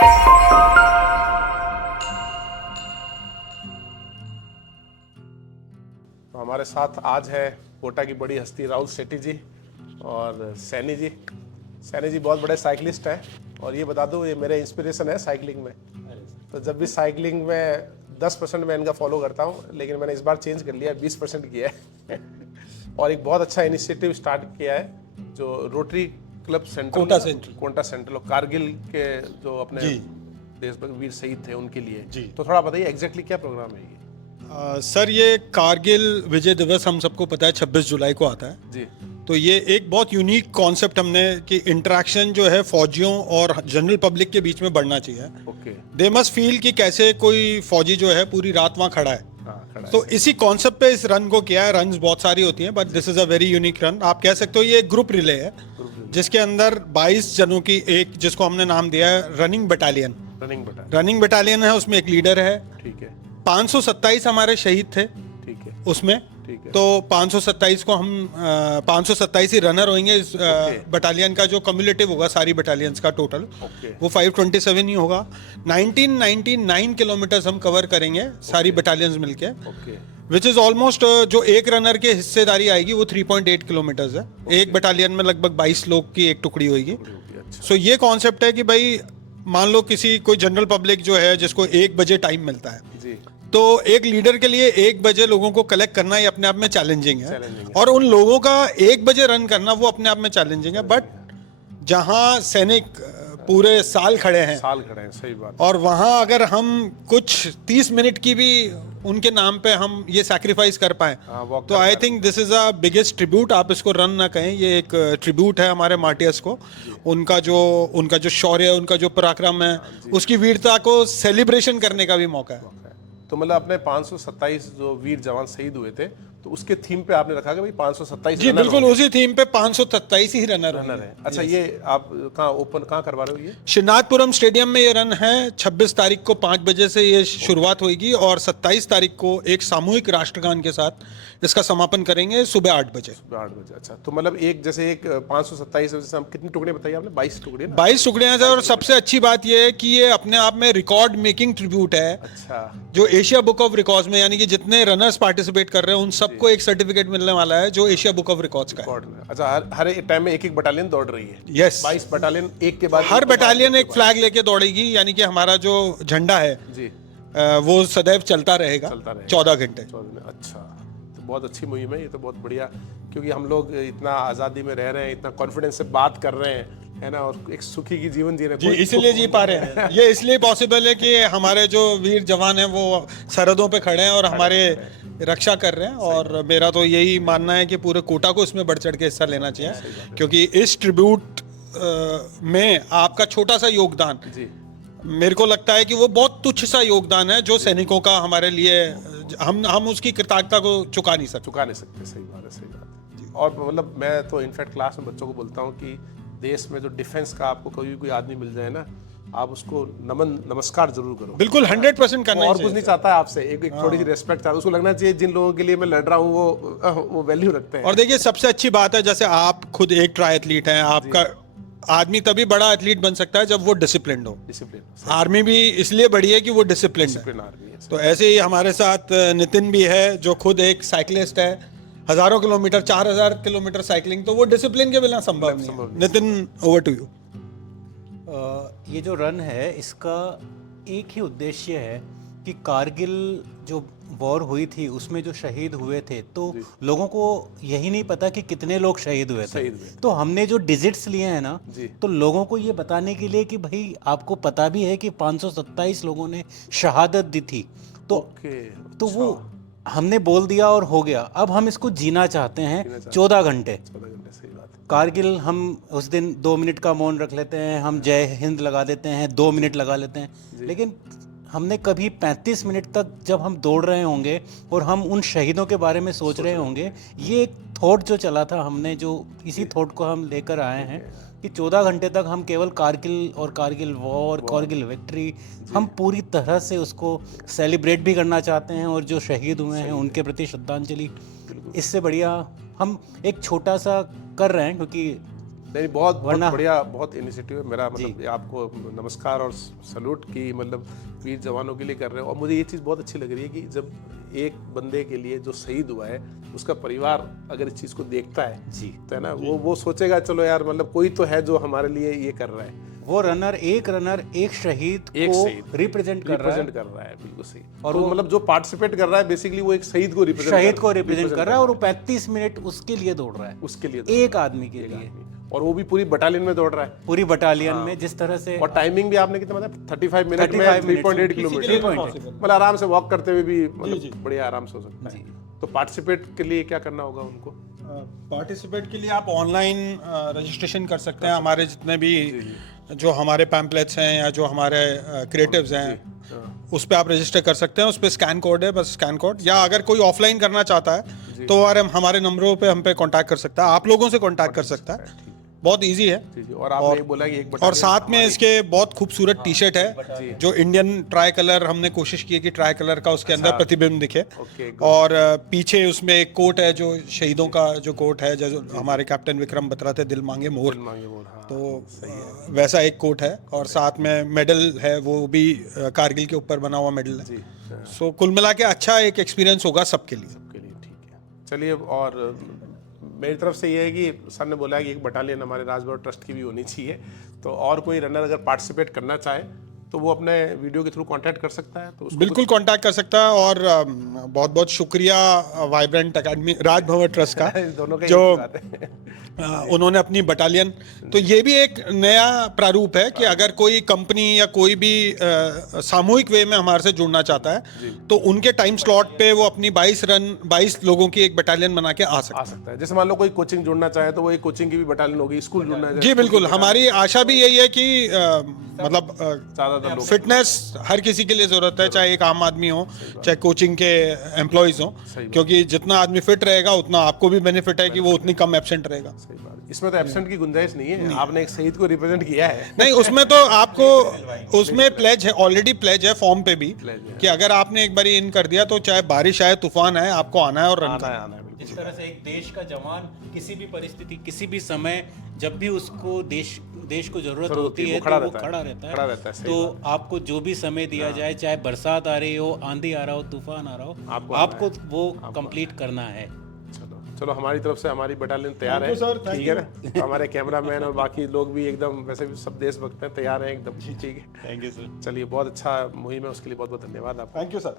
तो हमारे साथ आज है कोटा की बड़ी हस्ती राहुल शेट्टी जी और सैनी जी। सैनी जी बहुत बड़े साइकिलिस्ट हैं और ये बता दूं ये मेरे इंस्पिरेशन है साइकिलिंग में। तो जब भी साइकिलिंग में 10% मैं इनका फॉलो करता हूँ, लेकिन मैंने इस बार चेंज कर लिया, 20% किया है और एक बहुत अच्छा इनिशिएटिव स्टार्ट किया है जो Rotary Club Central Kota central और कारगिल के जो अपने देशभक्त वीर शहीद थे उनके लिए जी। तो थोड़ा बताइए एग्जैक्टली क्या प्रोग्राम है ये? सर ये कारगिल विजय दिवस हम सबको पता है 26 जुलाई को आता है जी। तो ये एक बहुत यूनिक कॉन्सेप्ट हमने कि इंटरेक्शन जो है फौजियों और जनरल पब्लिक के बीच में बढ़ना चाहिए। ओके। दे मस्ट फील कि कैसे कोई फौजी जो है पूरी रात वहाँ खड़ा है। तो इसी कॉन्सेप्ट पे इस रन को किया है। रन्स बहुत सारी होती हैं but this is a very unique run. आप कह सकते हो ये एक ग्रुप रिले है जिसके अंदर 22 जनों की एक जिसको हमने नाम दिया है रनिंग बटालियन। रनिंग बटालियन है, उसमें एक लीडर है। ठीक है। 527 हमारे शहीद थे। ठीक है। उसमें तो 527 को हम 527 ही रनर होंगे इस बटालियन का जो कम्युलेटिव होगा सारी बटालियंस का टोटल वो 527 ही होगा। 1999 किलोमीटर्स हम कवर करेंगे सारी बटालियंस मिलके विच इज ऑलमोस्ट जो एक रनर के हिस्सेदारी आएगी वो 3.8 किलोमीटर्स है। एक बटालियन में लगभग 22 लोग की एक टुकड़ी होगी। सो ये कॉन्सेप्ट है कि भाई मान लो किसी कोई जनरल पब्लिक जो है जिसको 1 बजे टाइम मिलता है जी। तो एक लीडर के लिए 1 बजे लोगों को कलेक्ट करना ही अपने आप में चैलेंजिंग है और उन लोगों का 1 बजे रन करना वो अपने आप में चैलेंजिंग है। बट जहां सैनिक पूरे साल खड़े हैं सही बात। और वहां अगर हम कुछ 30 मिनट की भी उनके नाम पे हम ये सैक्रिफाइस कर पाए तो I think this is a biggest tribute. आप इसको रन ना कहें, ये एक ट्रिब्यूट है हमारे मार्टियर्स को। उनका जो शौर्य, उनका जो पराक्रम है, उसकी वीरता को सेलिब्रेशन करने का भी मौका है। तो मतलब अपने 527 जो वीर जवान शहीद हुए थे तो उसके थीम पे आपने रखा कि भाई 527 जी बिल्कुल उसी थीम पे 527 ही रनर है। अच्छा ये आप कहाँ करवा रहे हो? ये श्रीनाथपुरम स्टेडियम में ये रन है। 26 तारीख को 5 बजे से ये शुरुआत होगी और 27 तारीख को एक सामूहिक राष्ट्रगान के साथ इसका समापन करेंगे सुबह 8 बजे। अच्छा तो मतलब एक जैसे एक 527 जैसे हम कितनी टुकड़े बताइए आपने? 22 टुकड़े। 22 टुकड़े हैं और सबसे अच्छी बात ये है कि ये अपने आप में रिकॉर्ड मेकिंग ट्रिब्यूट है। अच्छा। जो एशिया बुक ऑफ रिकॉर्ड्स में यानी कि जितने रनर्स पार्टिसिपेट कर रहे हैं उन सबको एक सर्टिफिकेट मिलने वाला है जो एशिया बुक ऑफ रिकॉर्ड्स का है। अच्छा हर एक टाइम में एक बटालियन दौड़ रही है? यस। 22 बटालियन एक के बाद हर बटालियन एक फ्लैग लेके दौड़ेगी यानी कि हमारा जो झंडा है जी वो सदैव चलता रहेगा 14 घंटे। अच्छा तो बहुत अच्छी मुहिम है ये तो, बहुत बढ़िया। क्योंकि हम लोग इतना आज़ादी में रह रहे हैं, इतना कॉन्फिडेंस से बात कर रहे हैं है ना, और एक सुखी की जीवन जी रहे हैं इसलिए जी पा रहे हैं। ये इसलिए पॉसिबल है कि हमारे जो वीर जवान हैं वो सरहदों पे खड़े हैं और हमारे रक्षा कर रहे हैं। और मेरा तो यही मानना है कि पूरे कोटा को इसमें बढ़ चढ़ के हिस्सा लेना चाहिए क्योंकि इस ट्रिब्यूट में आपका छोटा सा योगदान मेरे को लगता है कि वो बहुत तुच्छ सा योगदान है जो सैनिकों का हमारे लिए हम उसकी कृतज्ञता को चुका नहीं सकते। सही बात है, सही बात। और मतलब मैं तो इनफैक्ट क्लास में बच्चों को बोलता हूँ कि देश में जो डिफेंस का आपको कोई आदमी मिल जाए ना, आप उसको नमस्कार जरूर करो। बिल्कुल 100% करना और कुछ नहीं चाहता है आपसे, एक थोड़ी सी रेस्पेक्ट चाहता है। उसको लगना चाहिए जिन लोगों के लिए मैं लड़ रहा हूँ वो वैल्यू रखते हैं। और देखिए सबसे अच्छी बात है जैसे आप खुद एक ट्राई एथलीट हैं, आपका आदमी तभी बड़ा एथलीट बन सकता है जब वो डिसिप्लिन्ड हो। आर्मी भी इसलिए बड़ी है कि वो डिसिप्लिन्ड है। तो ऐसे ही हमारे साथ नितिन भी है जो खुद एक साइकिलिस्ट है, हजारों किलोमीटर 4000 किलोमीटर साइकिलिंग, तो वो डिसिप्लिन के बिना संभव नहीं। Nitin over to you. ये जो रन है इसका एक ही उद्देश्य है कि कारगिल जो वॉर हुई थी उसमें जो शहीद हुए थे तो लोगों को यही नहीं पता कि कितने लोग शहीद हुए थे। तो हमने जो डिजिट्स लिए हैं ना तो लोगों को ये बताने के लिए कि भाई आपको पता भी है कि 527 लोगों ने शहादत दी थी। तो वो हमने बोल दिया और हो गया। अब हम इसको जीना चाहते हैं 14 घंटे। कारगिल हम उस दिन 2 मिनट का मौन रख लेते हैं, हम जय हिंद लगा देते हैं, 2 मिनट लगा लेते हैं, लेकिन हमने कभी 35 मिनट तक जब हम दौड़ रहे होंगे और हम उन शहीदों के बारे में सोच रहे होंगे, ये एक थॉट जो चला था हमने, जो इसी थॉट को हम लेकर आए हैं कि 14 घंटे तक हम केवल कारगिल और कारगिल वॉर, कारगिल विक्ट्री, हम पूरी तरह से उसको सेलिब्रेट भी करना चाहते हैं और जो शहीद हुए हैं उनके प्रति श्रद्धांजलि। इससे बढ़िया हम एक छोटा सा कर रहे हैं क्योंकि नहीं, बहुत बढ़िया, बहुत इनिशिएटिव है मेरा, मतलब आपको नमस्कार और सलूट की, मतलब वीर जवानों के लिए कर रहे हो। और मुझे ये चीज़ बहुत अच्छी लग रही है कि जब एक बंदे के लिए जो शहीद हुआ है उसका परिवार अगर इस चीज़ को देखता है जी, तो है ना, वो सोचेगा चलो यार, मतलब कोई तो है जो हमारे लिए ये कर रहा है। वो रनर एक शहीद को रिप्रेजेंट कर रहा है, बिल्कुल सही। और वो मतलब जो पार्टिसिपेट कर रहा है बेसिकली वो एक शहीद को रिप्रेजेंट कर रहा है, और वो 35 मिनट उसके लिए दौड़ रहा है, उसके लिए एक आदमी के लिए, और वो भी पूरी बटालियन में दौड़ रहा है, पूरी बटालियन में, जिस तरह से। और टाइमिंग भी आपने कितना बताया, 35 मिनट में 3.8 किलोमीटर, मतलब आराम से वॉक करते हुए भी, मतलब बढ़िया आराम से हो सकता है। तो पार्टिसिपेट के लिए क्या करना होगा उनको? पार्टिसिपेट के लिए आप ऑनलाइन रजिस्ट्रेशन कर सकते हैं। हमारे जितने भी जो हमारे पैम्पलेट्स हैं या जो हमारे क्रिएटिव्स हैं उस पर आप रजिस्टर कर सकते हैं। उस पर स्कैन कोड है, बस स्कैन कोड, या अगर कोई ऑफलाइन करना चाहता है तो हमारे नंबरों पे हम पे कांटेक्ट कर सकता है, आप लोगों से कांटेक्ट कर सकता है, बहुत इजी है। और आपने बोला कि एक और साथ में इसके बहुत खूबसूरत टी शर्ट है जो इंडियन ट्राई कलर, हमने कोशिश की है कि ट्राई कलर का उसके अंदर प्रतिबिंब दिखे, और पीछे उसमें एक कोट है जो शहीदों का जो कोट है, जो हमारे कैप्टन विक्रम बत्रा थे, दिल मांगे मोर, तो वैसा एक कोट है, और साथ में मेडल है, वो भी कारगिल के ऊपर बना हुआ मेडल है। सो कुल मिला के अच्छा एक एक्सपीरियंस होगा सबके लिए। ठीक है, चलिए। और मेरी तरफ से ये है कि सर ने बोला है कि एक बटालियन हमारे राजभवन ट्रस्ट की भी होनी चाहिए, तो और कोई रनर अगर पार्टिसिपेट करना चाहे तो वो अपने वीडियो के थ्रू कांटेक्ट कर सकता है, तो बिल्कुल कांटेक्ट कर सकता है। और बहुत बहुत शुक्रिया वाइब्रेंट एकेडमी राजभवन ट्रस्ट का दोनों का जो उन्होंने अपनी बटालियन, तो ये भी एक नया प्रारूप है कि अगर कोई कंपनी या कोई भी सामूहिक वे में हमारे से जुड़ना चाहता है तो उनके टाइम स्लॉट पे वो अपनी 22 लोगों की एक बटालियन बना के आ सकता है। जैसे मान लो कोई कोचिंग जुड़ना चाहे तो वो एक कोचिंग की भी बटालियन होगी, स्कूल जुड़ना है। जी बिल्कुल, हमारी आशा भी यही है कि मतलब फिटनेस हर किसी के लिए जरूरत है, चाहे एक आम आदमी हो चाहे कोचिंग के एम्प्लॉइज हो, क्योंकि जितना आदमी फिट रहेगा उतना आपको भी बेनिफिट है कि वो उतनी कम एब्सेंट रहेगा। इसमें तो एब्सेंट की गुंजाइश नहीं है, आपने एक शहीद को रिप्रेजेंट किया है। नहीं, उसमें तो आपको उसमें प्लेज है, ऑलरेडी प्लेज है फॉर्म पे भी, कि अगर आपने एक बार इन कर दिया तो चाहे बारिश आए तूफान आए आपको आना है और रन करना है। जिस तरह से एक देश का जवान किसी भी परिस्थिति, किसी भी समय, जब भी उसको देश को जरूरत होती है तो वो खड़ा रहता है। तो आपको जो भी समय दिया जाए, चाहे बरसात आ रही हो, आंधी आ रहा हो, तूफान आ रहा हो, आपको वो कंप्लीट करना है। चलो हमारी तरफ से हमारी बटालियन तैयार है, ठीक है ना। तो हमारे कैमरामैन और बाकी लोग भी एकदम, वैसे भी सब देशभक्त हैं, तैयार हैं एकदम, ठीक है। Thank you sir. चलिए, बहुत अच्छा मुहिम है, उसके लिए बहुत बहुत धन्यवाद आपका। Thank you sir.